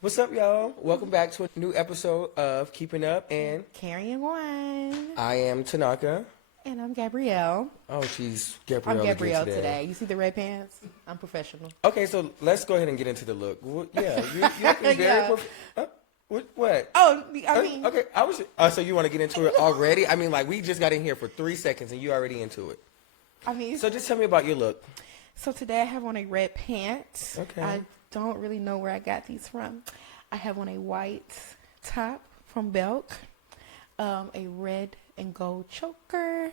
What's up, y'all? Welcome back to a new episode of Keeping Up and Carrying on. I am Tanaka. And I'm Gabrielle. Oh, she's I'm Gabrielle Gabrielle again today. You see the red pants? I'm professional. Okay, so let's go ahead and get into the look. Yeah, you looking very Yeah. what? Oh, I mean, Okay, I was. So you want to get into it already? I mean, like we just got in here for 3 seconds and you already into it. So just tell me about your look. So today I have on a red pant. Okay. I don't really know where I got these from. I have on a white top from Belk, a red and gold choker,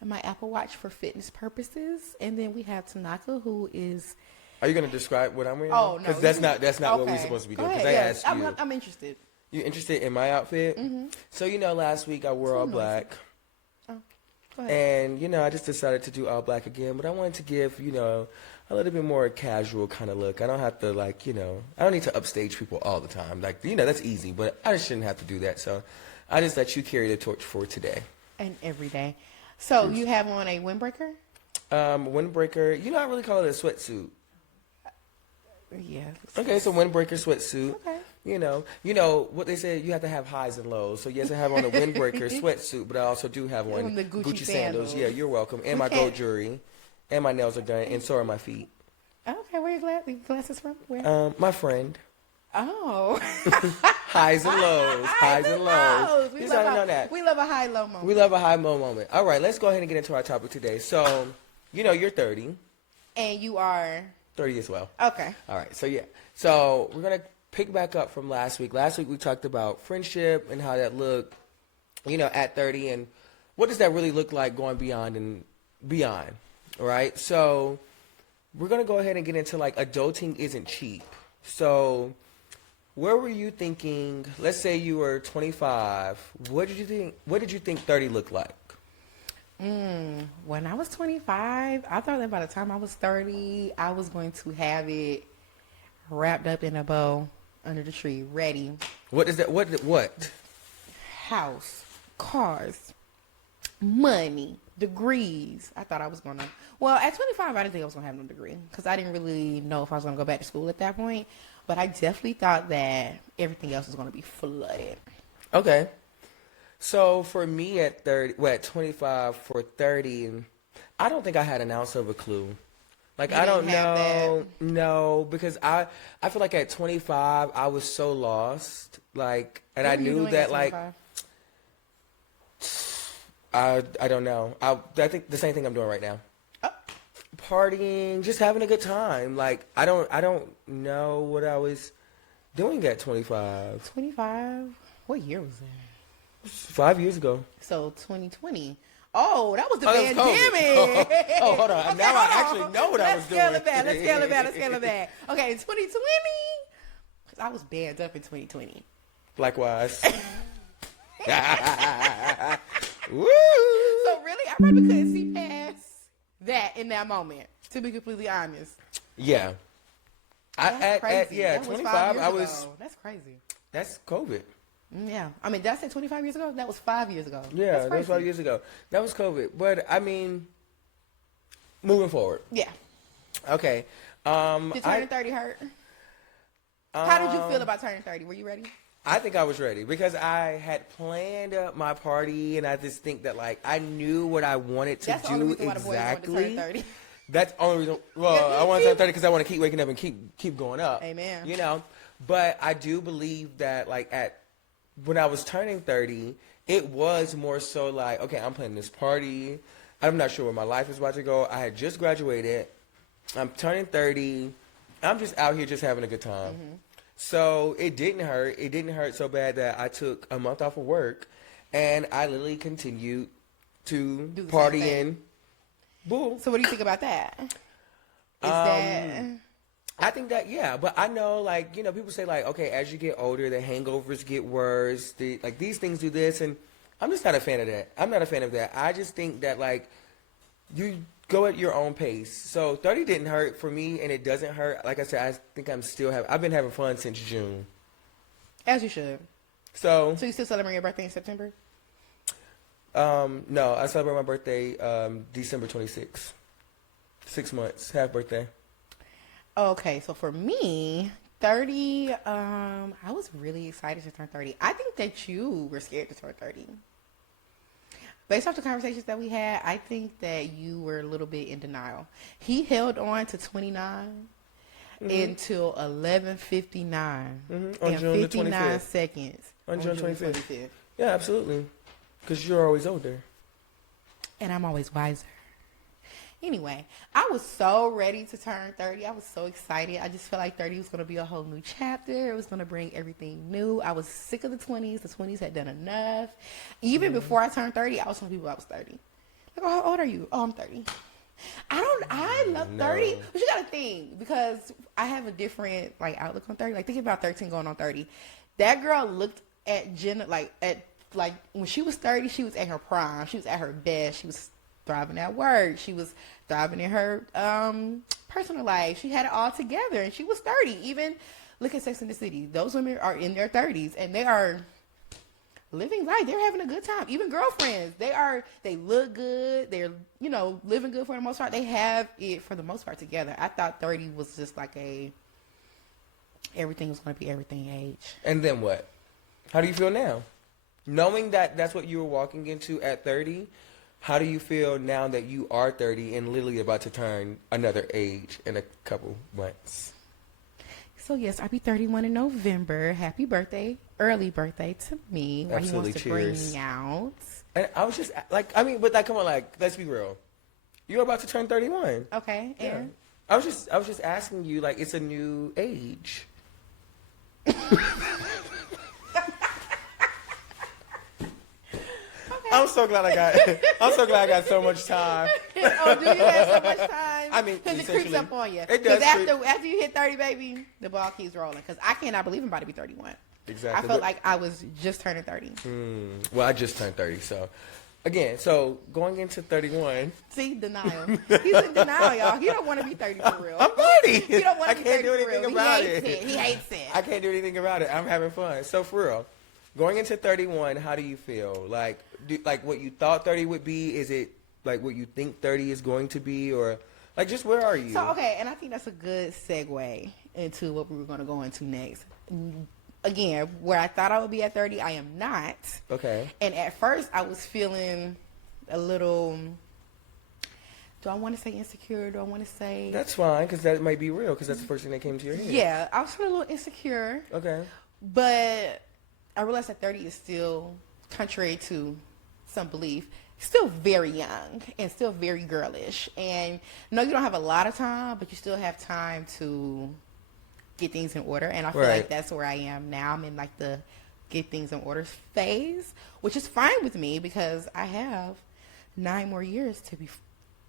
and my Apple Watch for fitness purposes. And then we have Tanaka, who is. Are you going to describe what I'm wearing? Oh no, because that's not what we're okay. supposed to be Go doing. Because ahead. I Yes, asked you. I'm interested. You interested in my outfit? Mm-hmm. So last week I wore all noisy. black. Oh, go ahead. And, I just decided to do all black again. But I wanted to give, a little bit more casual kind of look. I don't have to, I don't need to upstage people all the time. That's easy. But I just shouldn't have to do that. So I just let you carry the torch for today. And every day. So you have on a windbreaker? Windbreaker. I really call it a sweatsuit. Yeah. Okay, so windbreaker sweatsuit. Okay. You know what they say, you have to have highs and lows. So yes, I have on a windbreaker sweatsuit, but I also do have on the Gucci sandals. Yeah, you're welcome. And my gold jewelry. And my nails are done, and so are my feet. Okay, where your glasses from? Where? My friend. Oh. Highs and lows. Highs and lows. We love, know that. We love a high-low moment. We love a high-low moment. All right, let's go ahead and get into our topic today. So, you're 30. And you are? 30 as well. Okay. All right, so yeah. So, we're going to pick back up from last week. Last week, we talked about friendship and how that looked, at 30. And what does that really look like going beyond and beyond, right? So, we're going to go ahead and get into, adulting isn't cheap. So, where were you thinking, let's say you were 25, what did you think 30 looked like? When I was 25, I thought that by the time I was 30, I was going to have it wrapped up in a bow under the tree, ready. What is that? What? House, cars, money, degrees. I thought I was going to. Well, at 25, I didn't think I was going to have no degree because I didn't really know if I was going to go back to school at that point. But I definitely thought that everything else was going to be flooded. Okay. So for me at 30, at 25 for 30, I don't think I had an ounce of a clue. I don't know. No, because I feel like at 25, I was so lost. And I knew that, I don't know. I think the same thing I'm doing right now. Partying, just having a good time. I don't know what I was doing at 25. 25? What year was that? 5 years ago. So 2020. Oh, that was the that was pandemic. Oh, hold on. Okay, Now I hold on. actually know what I was doing. Let's scale it back. Okay, 2020. Because I was banned up in 2020. Likewise. Woo! So really, I probably couldn't see past that in that moment, to be completely honest. Yeah. That's crazy. That 25, I was... That's crazy. That's COVID. Yeah. I mean, did I say 25 years ago? That was 5 years ago. Yeah, that was 5 years ago. That was COVID. But, I mean, moving forward. Yeah. Okay. Did turning 30 hurt? How did you feel about turning 30? Were you ready? I think I was ready because I had planned my party, and I just think that I knew what I wanted to That's do the only reason why the boys exactly. wanted to turn 30. That's the only reason. Well, I want to turn 30 because I want to keep waking up and keep going up. Amen. But I do believe that when I was turning 30, it was more so okay, I'm planning this party. I'm not sure where my life is about to go. I had just graduated. I'm turning 30. I'm just out here just having a good time. Mm-hmm. So it didn't hurt. It didn't hurt so bad that I took a month off of work, and I literally continued to party in. Boo. So what do you think about that? That... I think that, yeah, but I know, people say, okay, as you get older, the hangovers get worse. These things do this, and I'm just not a fan of that. I'm not a fan of that. I just think that, you go at your own pace. So 30 didn't hurt for me, and it doesn't hurt. Like I said, I think I've been having fun since June. As you should. So you still celebrate your birthday in September? No, I celebrate my birthday December 26th. 6 months, half birthday. Okay, so for me, 30, I was really excited to turn 30. I think that you were scared to turn 30. Based off the conversations that we had, I think that you were a little bit in denial. He held on to 29 until 11:59 On and June the 59 25th. seconds. On June 25th. Yeah, absolutely. Because you're always older. And I'm always wiser. Anyway, I was so ready to turn 30. I was so excited. I just felt like 30 was going to be a whole new chapter. It was going to bring everything new. I was sick of the 20s. The 20s had done enough. Even before I turned 30, I was telling people I was 30. Like, oh, how old are you? Oh, I'm 30. I love 30. But you got to think, because I have a different, like, outlook on 30. Like, thinking about 13 going on 30. That girl looked at Jenna, like, when she was 30, she was at her prime. She was at her best. She was thriving at work. She was thriving in her personal life. She had it all together, and she was 30. Even look at Sex and the City. Those women are in their 30s, and they are living life. They're having a good time. Even girlfriends, they look good. They're, living good for the most part. They have it for the most part together. I thought 30 was just like everything was going to be everything age. And then what? How do you feel now? Knowing that that's what you were walking into at 30, how do you feel now that you are 30 and literally about to turn another age in a couple months? So, yes, I'll be 31 in November. Happy birthday. Early birthday to me. Why Absolutely. He wants to bring me out. And I was just, come on, let's be real. You're about to turn 31. Okay, and? Yeah. I was just asking you, it's a new age. I'm so glad I got so much time. Oh, do you have so much time? I mean, because it creeps up on you. It does. Because after you hit 30, baby, the ball keeps rolling. Because I cannot believe I'm about to be 31. Exactly. I felt like I was just turning 30. Well, I just turned 30, so again, going into 31. See, denial. He's in denial, y'all. He don't want to be 30 for real. I'm 30. He don't want to be 30 I can't do anything for real. about He hates it. it. He hates it. I can't do anything about it. I'm having fun. So for real, going into 31, how do you feel? Like what you thought 30 would be? Is it like what you think 30 is going to be, or just where are you? So okay, and I think that's a good segue into what we were going to go into next. Again, where I thought I would be at 30, I am not. Okay. And at first, I was feeling a little. Do I want to say insecure? Do I want to say? That's fine, because that might be real, because that's the first thing that came to your head. Yeah, I was feeling a little insecure. Okay. But I realized that 30 is still, contrary to some belief, still very young and still very girlish. And no, you don't have a lot of time, but you still have time to get things in order. And I feel like that's where I am now. I'm in the get things in order phase, which is fine with me because I have 9 more years to be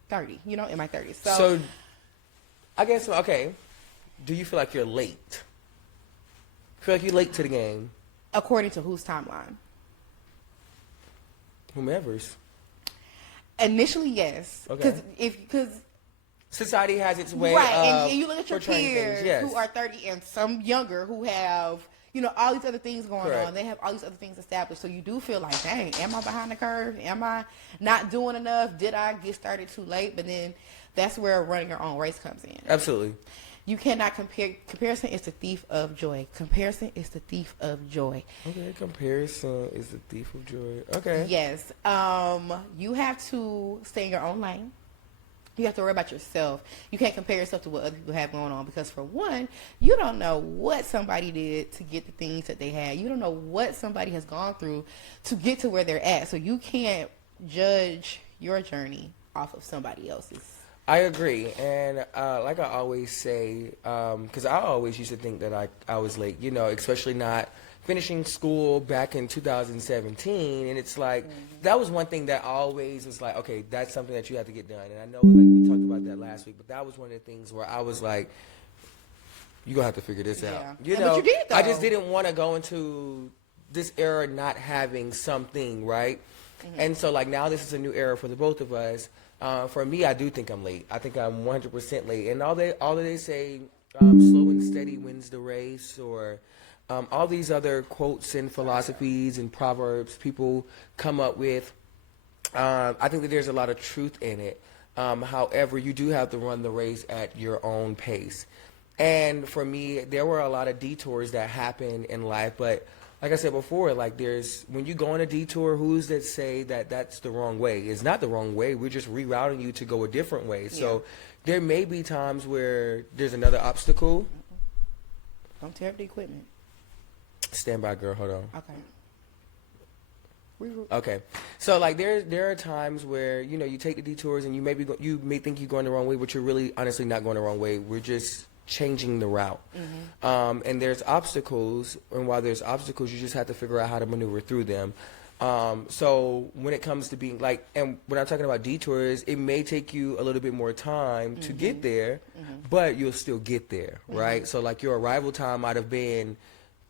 30, in my 30s. So I guess, okay, do you feel like you're late? Feel like you're late to the game? According to whose timeline? Whomever's. Initially, yes. Okay. Because society has its way right, of and you look at your peers who are 30 and some younger who have, all these other things going on. They have all these other things established. So you do feel like, dang, am I behind the curve? Am I not doing enough? Did I get started too late? But then that's where running your own race comes in. Absolutely. You cannot compare. Comparison is the thief of joy. Comparison is the thief of joy. Okay, comparison is the thief of joy. Okay. Yes. You have to stay in your own lane. You have to worry about yourself. You can't compare yourself to what other people have going on because, for one, you don't know what somebody did to get the things that they had. You don't know what somebody has gone through to get to where they're at. So you can't judge your journey off of somebody else's. I agree. And like I always say, because I always used to think that I was late, especially not finishing school back in 2017, and it's like that was one thing that always was like, okay, that's something that you have to get done. And I know we talked about that last week, but that was one of the things where I was like, you're gonna have to figure this out. But you did, though. I just didn't want to go into this era not having something, right? And so now this is a new era for the both of us. For me, I do think I'm late. I think I'm 100% late. And all they say, slow and steady wins the race, or all these other quotes and philosophies and proverbs people come up with. I think that there's a lot of truth in it. However, you do have to run the race at your own pace. And for me, there were a lot of detours that happened in life, but like I said before, like there's when you go on a detour, who's that say that that's the wrong way? It's not the wrong way. We're just rerouting you to go a different way. So there may be times where there's another obstacle. Don't tear up the equipment. Stand by, girl. Hold on. Okay. Okay, so like there are times where you know you take the detours and you you may think you're going the wrong way, but you're really honestly not going the wrong way. We're just changing the route, and there's obstacles, and while there's obstacles, you just have to figure out how to maneuver through them. So when it comes to being like, and when I'm talking about detours, it may take you a little bit more time to get there, but you'll still get there, right? So like your arrival time might have been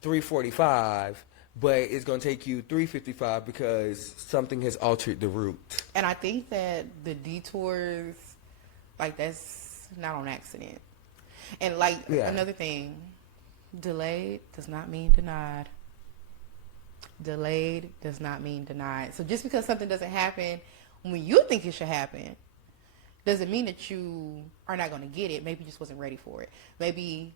3:45. But it's going to take you 3:55 because something has altered the route. And I think that the detours, like, that's not on accident. And, like, another thing, delayed does not mean denied. Delayed does not mean denied. So just because something doesn't happen when you think it should happen doesn't mean that you are not going to get it. Maybe you just wasn't ready for it. Maybe...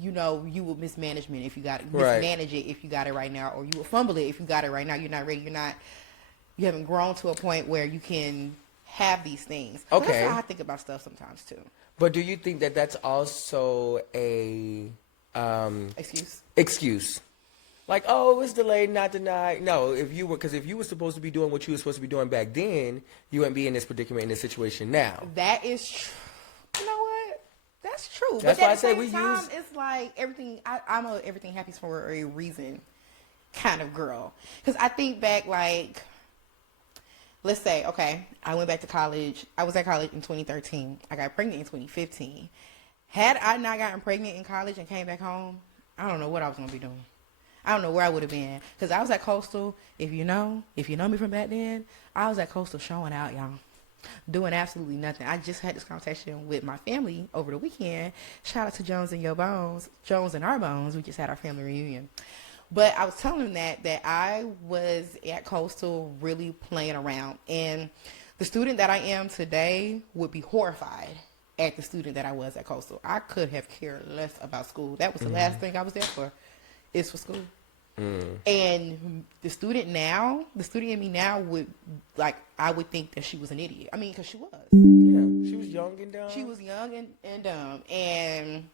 you know, you would mismanage it if you got it, mismanage it if you got it right now, or you would fumble it if you got it right now. You're not ready. You haven't grown to a point where you can have these things. Okay. That's how I think about stuff sometimes too. But do you think that that's also a excuse? Like, oh, it's delayed, not denied. No, if you were supposed to be doing what you were supposed to be doing back then, you wouldn't be in this predicament, in this situation now. That is true. You know what? That's true. That's but why at I say the same time, it's like everything. I'm a everything happens for a reason kind of girl. Because I think back, like, let's say, okay, I went back to college. I was at college in 2013. I got pregnant in 2015. Had I not gotten pregnant in college and came back home, I don't know what I was gonna be doing. I don't know where I would have been. Because I was at Coastal. If you know me from back then, I was at Coastal showing out, y'all. Doing absolutely nothing. I just had this conversation with my family over the weekend. Shout out to Jones and Your Bones. Jones and Our Bones. We just had our family reunion. But I was telling them that I was at Coastal really playing around. And the student that I am today would be horrified at the student that I was at Coastal. I could have cared less about school. That was the last thing I was there for. Is for school. And the student in me now would, like, I would think that she was an idiot. I mean, because she was. Yeah, she was young and dumb. She was young and dumb. And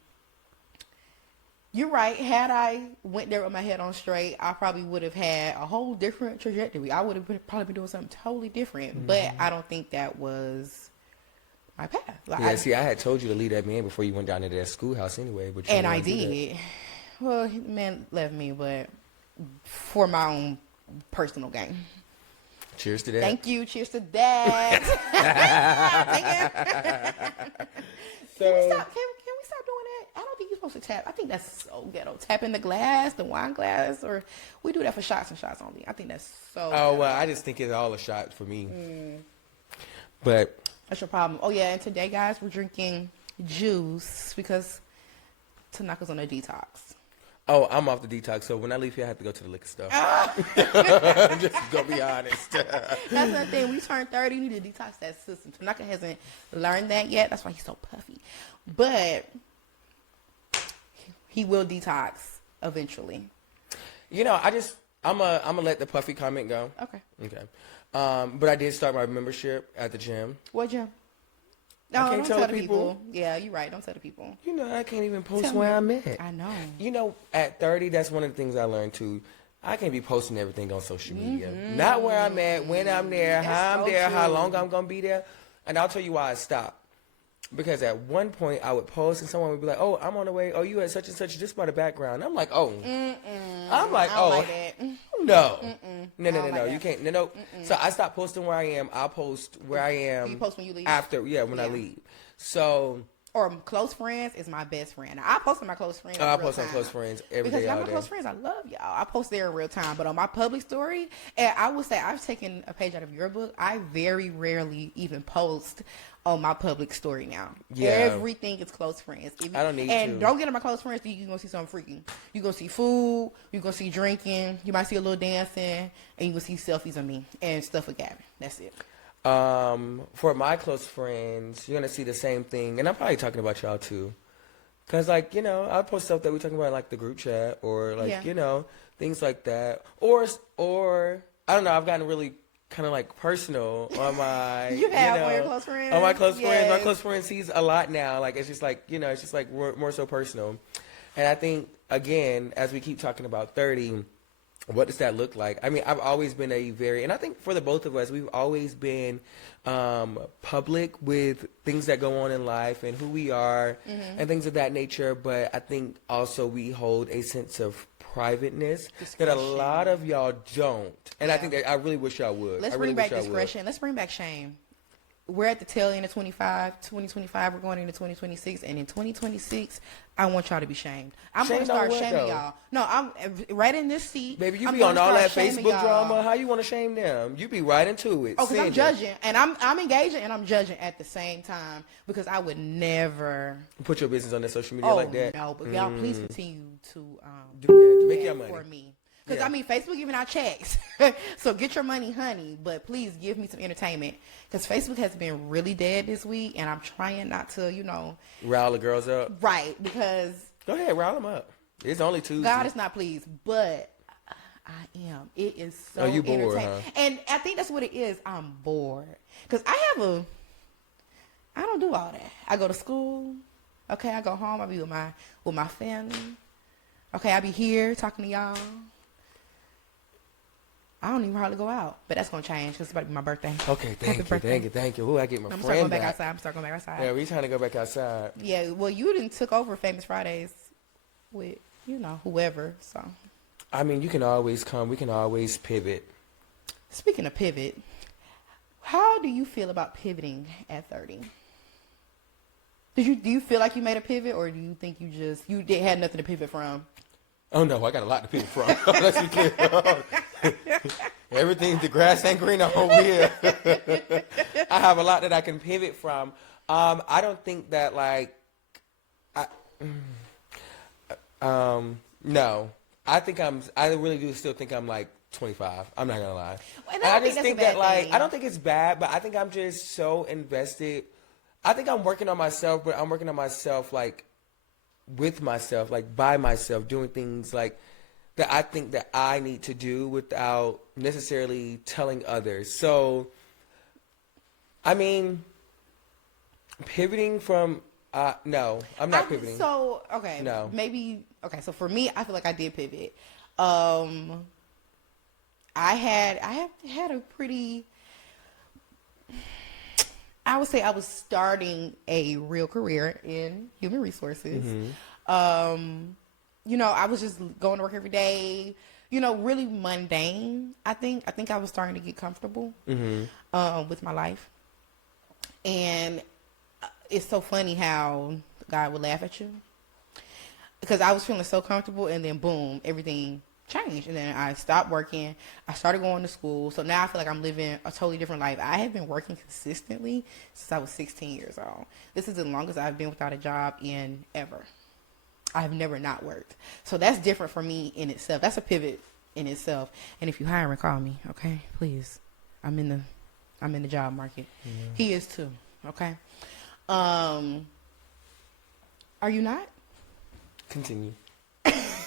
you're right. Had I went there with my head on straight, I probably would have had a whole different trajectory. I would have probably been doing something totally different. But I don't think that was my path. Like, I had told you to leave that man before you went down to that schoolhouse anyway. But and I did. Well, the man left me, but for my own personal gain. Cheers to that. Thank you. Cheers to that. Can we stop doing that? I don't think you're supposed to tap. I think that's so ghetto. Tapping the glass, the wine glass, or we do that for shots and shots only. I think that's so ghetto. Well, I just think it's all a shot for me. But that's your problem. Oh, yeah, and today, guys, we're drinking juice because Tanaka's on a detox. Oh, I'm off the detox, so when I leave here, I have to go to the liquor store. Just gonna be honest. That's the thing. We turn 30, you need to detox that system. Tanaka hasn't learned that yet. That's why he's so puffy. But he will detox eventually. You know, I'm gonna let the puffy comment go. Okay. But I did start my membership at the gym. What gym? No, I can't don't tell the people. Yeah, you're right. Don't tell the people. You know, I can't even post where I'm at. I know. You know, at 30, that's one of the things I learned too. I can't be posting everything on social media. Not where I'm at, when I'm there, how I'm there, how long I'm going to be there. And I'll tell you why I stopped. Because at one point, I would post and someone would be like, oh, I'm on the way. Oh, you at such and such just by the background. I'm like, oh. I'm like, oh. Like that. No. No. Like You can't. No. So I stopped posting where I am. I'll post where I am. You post when you leave? When I leave. So. Or close friends is my best friend. Now, I post on my close friends. I post on close friends every day. Because y'all my close friends, I love y'all. I post there in real time. But on my public story, and I would say I've taken a page out of your book. I very rarely even post on my public story now. Yeah. Everything is close friends. I don't need to. And don't get on my close friends, you're going to see something freaking. You're going to see food. You're going to see drinking. You might see a little dancing. And you're going to see selfies of me and stuff with Gavin. That's it. For my close friends, you're going to see the same thing. And I'm probably talking about y'all too. Cause like, you know, I post stuff that we talking about in, like the group chat or like, Yeah. you know, things like that. Or I don't know, I've gotten really kind of like personal on my, You have know, on your close friends? on my close friends. My Yes. close friend sees a lot now. Like it's just like, you know, it's just like more so personal. And I think again, as we keep talking about 30, what does that look like? I mean, I've always been and I think for the both of us, we've always been public with things that go on in life and who we are and things of that nature. But I think also we hold a sense of privateness that a lot of y'all don't. And I think that I really wish y'all would. Let's I really bring back wish y'all would. discretion. Let's bring back shame. We're at the tail end of 2025. We're going into 2026. And in 2026, I want y'all to be shamed. I'm going to start shaming y'all. No, I'm right in this seat. Baby, you be on all that Facebook drama. How you want to shame them? You be right into it. Oh, because I'm judging. And I'm engaging and I'm judging at the same time. Because I would never put your business on their social media like that. No, but y'all please continue to do that. Make your money for me. Because, I mean, Facebook giving out checks. So get your money, honey. But please give me some entertainment. Because Facebook has been really dead this week. And I'm trying not to, you know. Rile the girls up? Right. Because. Go ahead, rile them up. It's only Tuesday. God is not pleased. But I am. It is so you bored, entertaining. huh? And I think that's what it is. I'm bored. Because I don't do all that. I go to school. Okay, I go home. I be with my family. Okay, I be here talking to y'all. I don't even hardly go out, but that's gonna change because it's about to be my birthday. Okay, thank you. Ooh, I get my friend back. I'm starting going back outside. Yeah, we trying to go back outside. Yeah, well, you didn't took over Famous Fridays with, you know, whoever. So, I mean, you can always come. We can always pivot. Speaking of pivot, how do you feel about pivoting at 30? Do you feel like you made a pivot, or do you think you had nothing to pivot from? Oh no, I got a lot to pivot from. Let's be clear. Everything, the grass ain't green over here. I have a lot that I can pivot from. I don't think that no. I really do still think I'm like 25. I'm not gonna lie. And I just think that thing. I don't think it's bad, but I think I'm just so invested. I think I'm working on myself, but I'm working on myself like with myself, like by myself, doing things like that I think that I need to do without necessarily telling others. So, I mean, pivoting from, no, I'm not pivoting. So, okay. No. Maybe, okay, so for me, I feel like I did pivot. I have had a pretty, I would say I was starting a real career in human resources. You know, I was just going to work every day, you know, really mundane. I think I was starting to get comfortable with my life. And it's so funny how God would laugh at you. Because I was feeling so comfortable, and then boom, everything changed. And then I stopped working. I started going to school. So now I feel like I'm living a totally different life. I have been working consistently since I was 16 years old. This is the longest I've been without a job in ever. I've never not worked. So that's different for me in itself. That's a pivot in itself. And if you hire and call me, okay, please. I'm in the job market. Yeah. He is too. Okay. Are you not? Continue.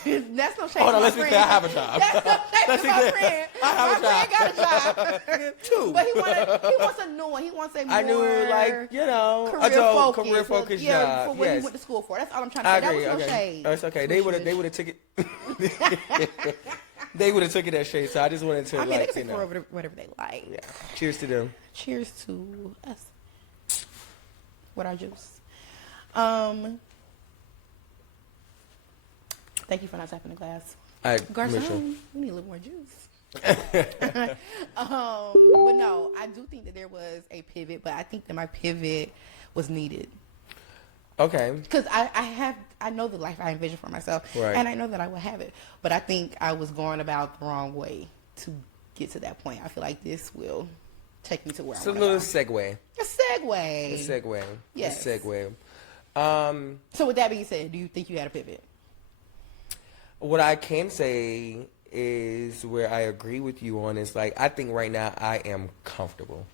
That's no shame. Hold on, to let's my be friend. clear. I have a job. That's no shame to my friend. I have my friend got a job. Two. But he wants a new one. He wants a more I knew, like, you know, career focused job. For what he went to school for. That's all I'm trying to I say. agree. That was no shade. Oh, it's okay. They would have took it. They would have took it as shade. So I just wanted to, I mean, like, they can say whatever they like. Yeah. Cheers to them. Cheers to us. What our juice. Thank you for not tapping the glass. Garcon, we need a little more juice. But no, I do think that there was a pivot, but I think that my pivot was needed. Okay. Because I know the life I envision for myself, right. And I know that I will have it. But I think I was going about the wrong way to get to that point. I feel like this will take me to where I want to go. It's a little segue. A segue. Yes. A segue. So with that being said, do you think you had a pivot? What I can say is where I agree with you on is, like, I think right now I am comfortable.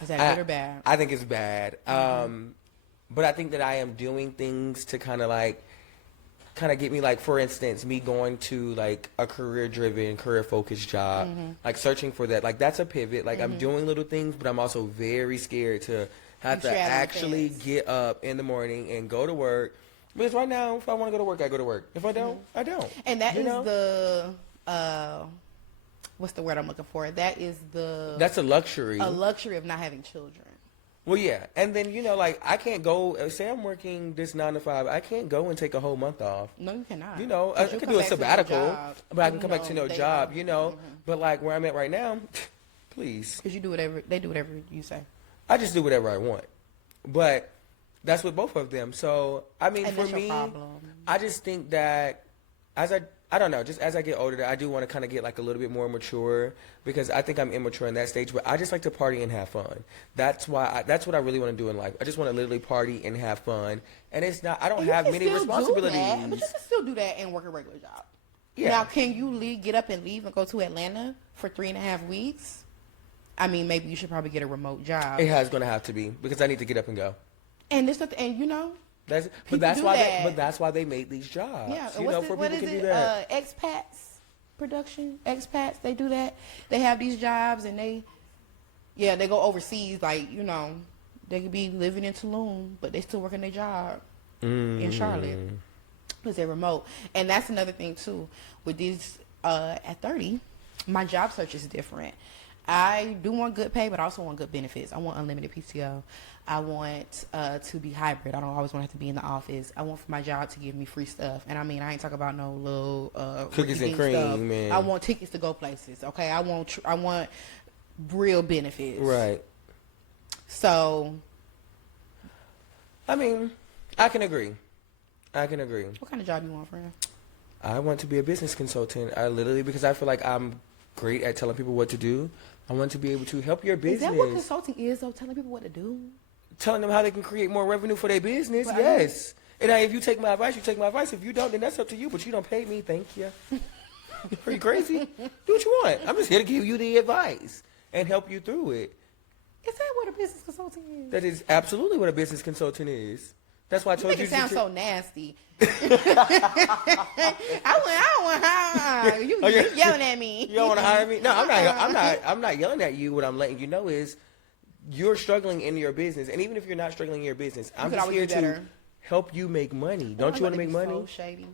Is that good or bad? I think it's bad. but I think that I am doing things to kind of get me, like, for instance, me going to like a career focused job, like searching for that, like that's a pivot. Like I'm doing little things, but I'm also very scared to have to actually get up in the morning and go to work. Because right now, if I want to go to work, I go to work. If I don't, I don't. And that is the what's the word I'm looking for? That's a luxury. A luxury of not having children. Well, yeah. And then, like, I can't go, say I'm working this 9 to 5, I can't go and take a whole month off. No, you cannot. I can do a sabbatical, but I can come back to no job, But, like, where I'm at right now, please. Because they do whatever you say. I just do whatever I want. But that's with both of them. So, I mean, for me, I just think that I don't know, just as I get older, I do want to kind of get like a little bit more mature, because I think I'm immature in that stage, but I just like to party and have fun. That's what I really want to do in life. I just want to literally party and have fun. And it's not, I don't have many responsibilities. But you can still do that and work a regular job. Yeah. Now, can you get up and leave and go to Atlanta for 3.5 weeks? I mean, maybe you should probably get a remote job. It has going to have to be, because I need to get up and go. And that's why they made these jobs. Yeah, for people to do that. Expats, they do that. They have these jobs and they go overseas. Like, they could be living in Tulum, but they still working their job in Charlotte because they're remote. And that's another thing too. With these, at 30, my job search is different. I do want good pay, but I also want good benefits. I want unlimited PTO. I want to be hybrid. I don't always want to have to be in the office. I want for my job to give me free stuff. And I mean, I ain't talking about no little cookies and cream, stuff. Man. I want tickets to go places. Okay, I want real benefits. Right. So, I mean, I can agree. What kind of job you want, friend? I want to be a business consultant. Because I feel like I'm great at telling people what to do. I want to be able to help your business. Is that what consulting is, though? Telling people what to do? Telling them how they can create more revenue for their business, but yes. And if you take my advice, you take my advice. If you don't, then that's up to you. But you don't pay me, thank you. Are you crazy? Do what you want. I'm just here to give you the advice and help you through it. Is that what a business consultant is? That is absolutely what a business consultant is. That's why I told you. You sound so nasty. You yelling at me. You don't want to hire me? No, I'm not yelling at you. What I'm letting you know is you're struggling in your business, and even if you're not struggling in your business, I'm just here to help you make money. Don't you want to make money? So shady.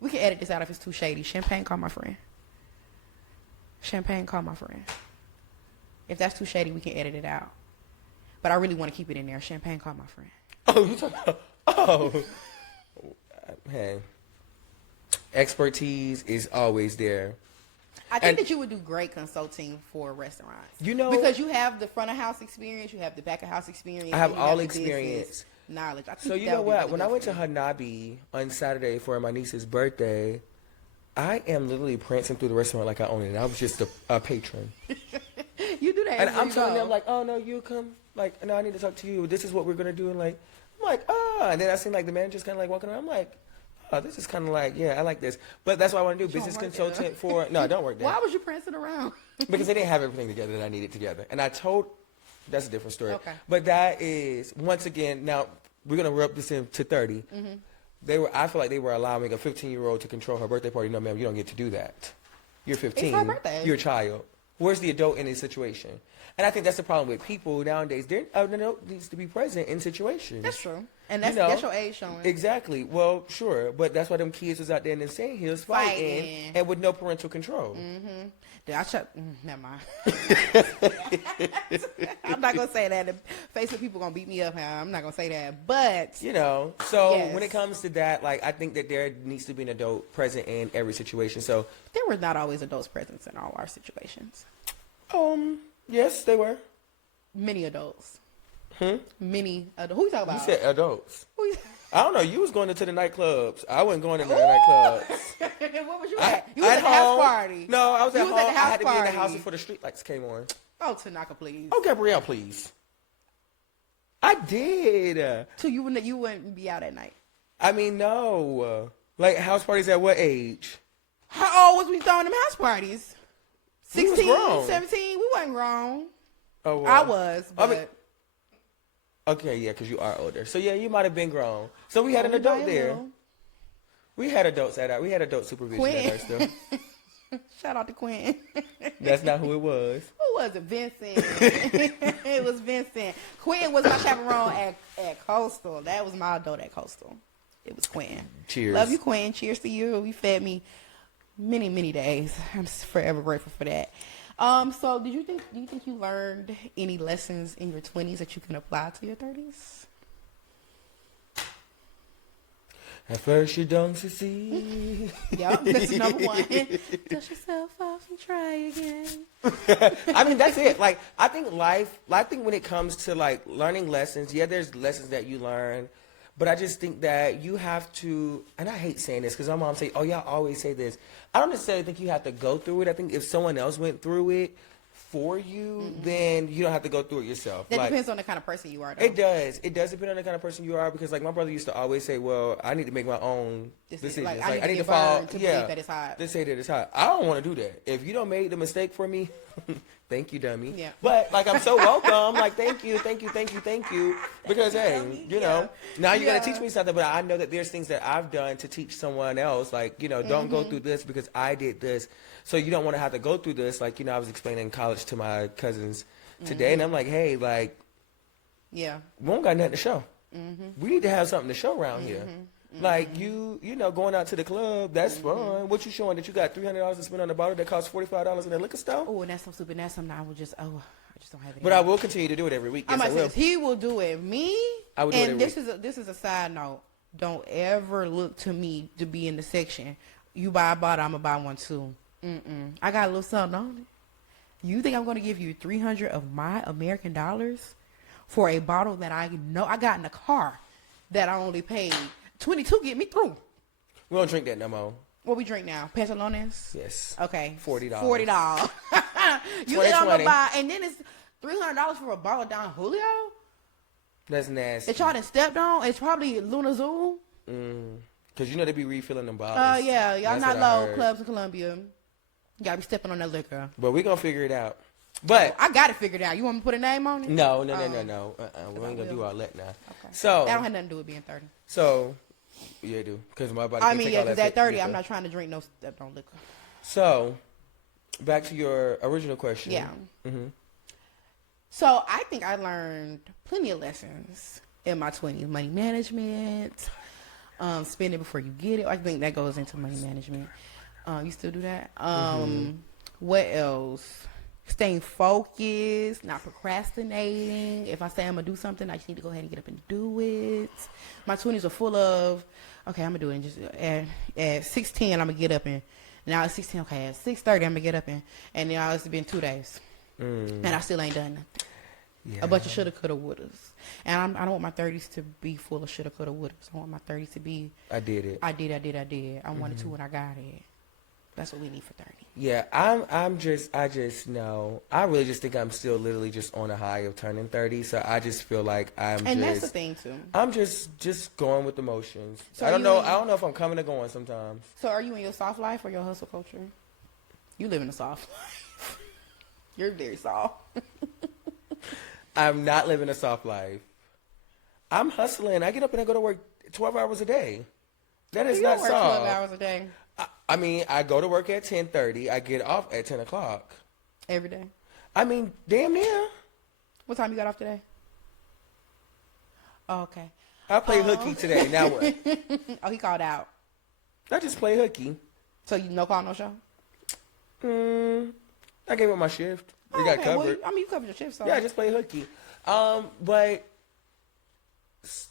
We can edit this out if it's too shady. Champagne, call my friend. If that's too shady, we can edit it out. But I really want to keep it in there. Champagne, call my friend. Oh, you talking about? Oh, hey. Expertise is always there. I think that you would do great consulting for restaurants. Because you have the front of house experience, you have the back of house experience. I have all experience. Knowledge. So you know what? When I went to Hanabi on Saturday for my niece's birthday, I am literally prancing through the restaurant like I own it. And I was just a patron. You do that. And I'm telling them, like, oh, no, you come. Like, no, I need to talk to you. This is what we're going to do. And like, I'm like, and then I seen like the manager's kind of like walking around. I'm like, oh, this is kind of like, yeah, I like this. But that's what I want to do. Business consultant for, no, I don't work there. Why was you prancing around? Because they didn't have everything together that I needed together. And that's a different story. Okay. But that is, once again, now we're going to rub this into 30. Mm-hmm. I feel like they were allowing a 15-year-old to control her birthday party. No, ma'am, you don't get to do that. You're 15. It's her birthday. You're a child. Where's the adult in this situation? And I think that's the problem with people nowadays. An adult needs to be present in situations. That's true. And that's your age showing. Exactly. Well, sure. But that's why them kids was out there in the sand hills fighting and with no parental control. Mm-hmm. Never mind. I'm not going to say that. The Facebook people going to beat me up. I'm not going to say that. But. When it comes to that, like, I think that there needs to be an adult present in every situation. So. There were not always adults present in all our situations. Yes, they were. Many adults. Many adults. Who you talking about? You said adults. I don't know. You was going to the nightclubs. I wasn't going to the nightclubs. What was you at? You was at a house party. No, I was at home. I had to be in the house before the street lights came on. Oh, Tanaka, please. Oh, Gabrielle, please. I did. So you wouldn't be out at night? I mean, no. Like, house parties at what age? How old was we throwing them house parties? 16, 17? We wasn't grown. Oh, well. I was, but... Okay, yeah, because you are older. So yeah, you might have been grown. So we had an adult there. We had adults at our. We had adult supervision Quinn. at our stuff. Shout out to Quinn. That's not who it was. Who was it? Vincent. It was Vincent. Quinn was my chaperone at Coastal. That was my adult at Coastal. It was Quinn. Cheers. Love you, Quinn. Cheers to you. You fed me many, many days. I'm forever grateful for that. So do you think you learned any lessons in your 20s that you can apply to your 30s? At first you don't succeed. Yep, that's number one. Dust yourself off and try again. I mean, that's it. Like, I think when it comes to, like, learning lessons, yeah, there's lessons that you learn. But I just think that you have to, and I hate saying this because my mom say, oh, y'all always say this. I don't necessarily think you have to go through it. I think if someone else went through it for you, then you don't have to go through it yourself. That like, depends on the kind of person you are, though. It does. It does depend on the kind of person you are because, like, my brother used to always say, well, I need to make my own decisions. Like, I need to fall. believe that it's hot. They say that it's hot. I don't want to do that. If you don't make the mistake for me, thank you, dummy. Yeah. But, like, I'm so welcome. Like, thank you. Because, hey, you know, now you got to teach me something. But I know that there's things that I've done to teach someone else. Like, you know, don't go through this because I did this. So you don't want to have to go through this. Like, you know, I was explaining in college to my cousins today. And I'm like, hey, like, we don't got nothing to show. We need to have something to show around here. Like, you know, going out to the club, that's fun. What you showing that you got $300 to spend on a bottle that costs $45 in the liquor store? Oh, and that's so stupid. That's something I just don't have it. But I will continue to do it every week. Yes, I will. He will do it. Me? I will do it every week. And this is a side note. Don't ever look to me to be in the section. You buy a bottle, I'm going to buy one too. I got a little something on it. You think I'm going to give you 300 of my American dollars for a bottle that I know I got in the car that I only paid 22 get me through? We don't drink that no more. What we drink now? Pantalones? Yes. Okay. $40. $40. You think I'm gonna buy, and then it's $300 for a bottle of Don Julio? That's nasty. That y'all done stepped on? It's probably Luna Zoo. Because you know they be refilling them bottles. Yeah. Y'all not low clubs in Columbia. You gotta be stepping on that liquor. But we gonna figure it out. But I got it figured out. You want me to put a name on it? No. We ain't gonna do all that now. Okay. So that don't have nothing to do with being 30. So yeah, I do. Because my body. I mean, yeah, because at 30, liquor. I'm not trying to drink no step on liquor. So back to your original question. Yeah. So I think I learned plenty of lessons in my 20s. Money management, spend it before you get it. I think that goes into money management. You still do that? What else? Staying focused, not procrastinating. If I say I'm going to do something, I just need to go ahead and get up and do it. My 20s are full of, okay, I'm going to do it. And just at 16, I'm going to get up and, now at 16, okay, at 6:30, I'm going to get up and now it's been 2 days. And I still ain't done nothing. Yeah. A bunch of shoulda, coulda, wouldas. And I don't want my 30s to be full of shoulda, coulda, wouldas. I want my 30s to be, I did it. I did. I wanted to when I got it. That's what we need for 30. Yeah, I just know. I really just think I'm still literally just on a high of turning 30. So I just feel like And that's the thing too. I'm just going with the motions. So I don't know if I'm coming or going sometimes. So are you in your soft life or your hustle culture? You live in a soft life. You're very soft. I'm not living a soft life. I'm hustling. I get up and I go to work 12 hours a day. That is not soft. 12 hours a day. I mean, I go to work at 10:30. I get off at 10 o'clock. Every day? I mean, damn near. What time you got off today? Oh, okay. I play hooky today. Now what? Oh, he called out. I just play hooky. So you no call, no show? I gave up my shift. We got covered. Well, I mean, you covered your shift, so. Yeah, I just play hooky. But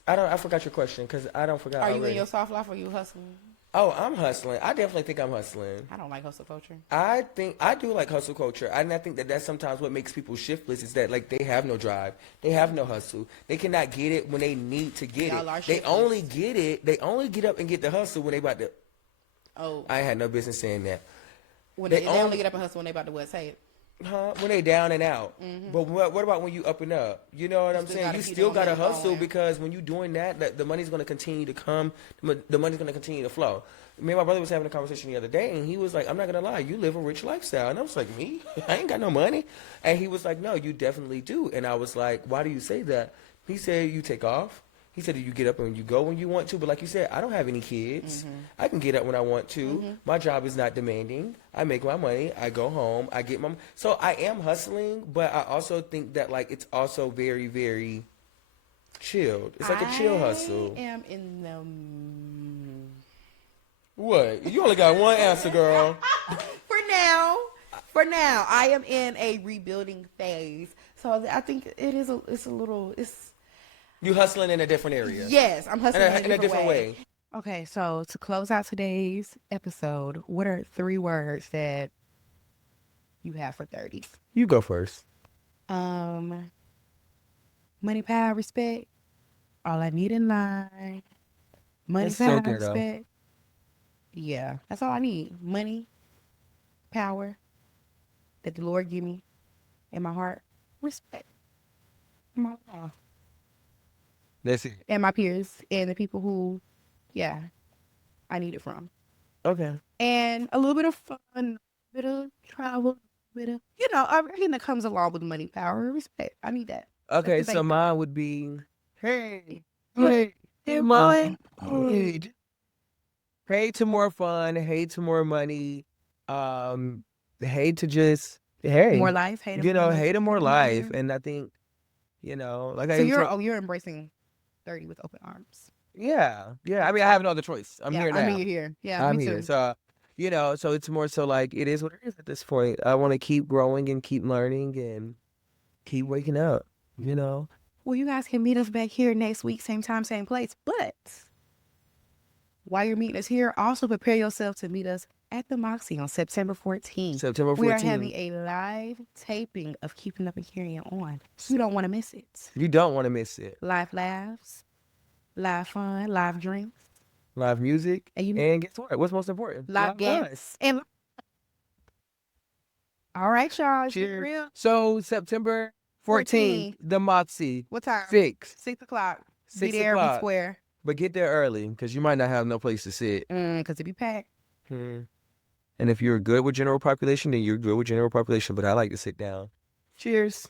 I forgot your question because I don't forget. Are you in your soft life or you hustling? Oh, I'm hustling. I definitely think I'm hustling. I don't like hustle culture. I think I do like hustle culture. And I think that that's sometimes what makes people shiftless is that, like, they have no drive. They have no hustle. They cannot get it when they need to get it. They only get it. They only get up and get the hustle when they about to. Oh. I had no business saying that. When they only get up and hustle when they about to what? Say it. When they down and out. But what about when you up and up? You know what I'm saying? You still got to hustle because when you doing that, the money's going to continue to come. The money's going to continue to flow. Me and my brother was having a conversation the other day, and he was like, I'm not going to lie, you live a rich lifestyle. And I was like, me? I ain't got no money. And he was like, no, you definitely do. And I was like, why do you say that? He said you take off. He said that you get up and you go when you want to. But like you said, I don't have any kids. I can get up when I want to. My job is not demanding. I make my money. I go home. I get my. So I am hustling, but I also think that like it's also very, very chilled. It's like a chill hustle. I am in the. What? You only got one answer, girl. For now, I am in a rebuilding phase. So I think it is. It's a little. It's. You hustling in a different area. Yes, I'm hustling In a different way. Okay, so to close out today's episode, what are 3 words that you have for 30? You go first. Money, power, respect. All I need in life. Money, It's power, so good, though. respect. Yeah, that's all I need. Money, power that the Lord give me in my heart, respect. My law. That's it. And my peers and the people who, yeah, I need it from. Okay. And a little bit of fun, a bit of travel, a bit of, everything that comes along with money, power, and respect. I need that. Okay, That's the so basic. mine would be, hey, mine. Hey to more fun, hey to more money, hey to just, hey. More life, hate it. Hey to more life. And I think, like So I you're embracing 30 with open arms. Yeah. I mean, I have no other choice. I'm here now. I mean, you're here. Yeah, I'm me here. too. So, so it's more so like it is what it is at this point. I want to keep growing and keep learning and keep waking up, Well, you guys can meet us back here next week, same time, same place. But while you're meeting us here, also prepare yourself to meet us at the Moxie on September 14th. September 14th. We are having a live taping of Keeping Up and Carrying On. You don't want to miss it. You don't want to miss it. Live laughs, live fun, live drinks, Live music. And guess what? What's most important? live guests. And all right, y'all. Cheers. Real. So September 14th, the Moxie. What time? 6 o'clock. 6 Be there, be o'clock. square. But get there early because you might not have no place to sit. Because it be packed. And if you're good with general population, then you're good with general population. But I like to sit down. Cheers.